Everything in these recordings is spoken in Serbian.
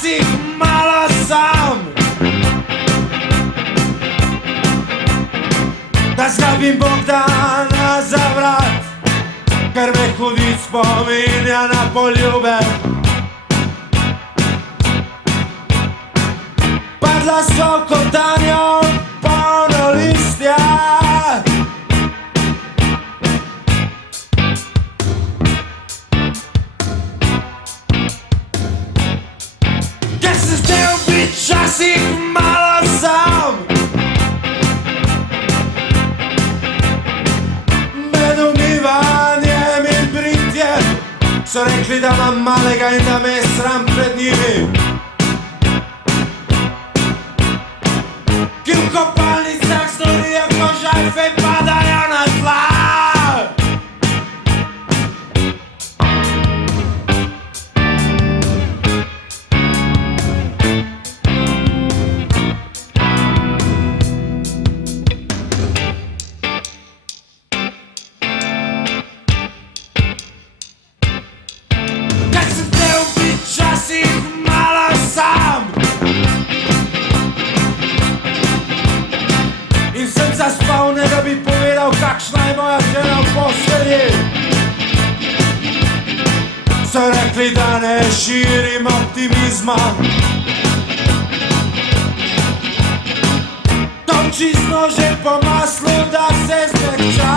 včasih malo sam, da zgrabim Bogdana za vrat, ker me hudič spominja na poljube. Padla so kotanjo polno listja, ker sem zdel biti včasih malo sam. Med umivanjem in britjem so rekli, da imam malega in da me je sram pred njimi, ki v kopalnicah storijo, ko žajfe padajo na tla. Ker sem zdel biti včasih malo sam in sem zaspal, ne da bi povedal, kakšna je moja žena v postelji. So rekli, da ne širim optimizma, toči z nožem po maslu, da se zmehča.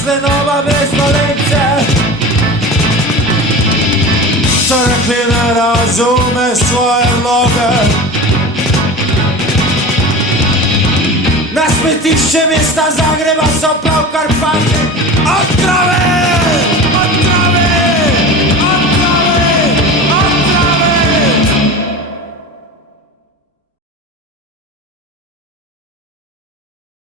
Slenova brez valence, so rekli, ne razume svoje vloge. Na smetišče mesta Zagreba so pravkar padli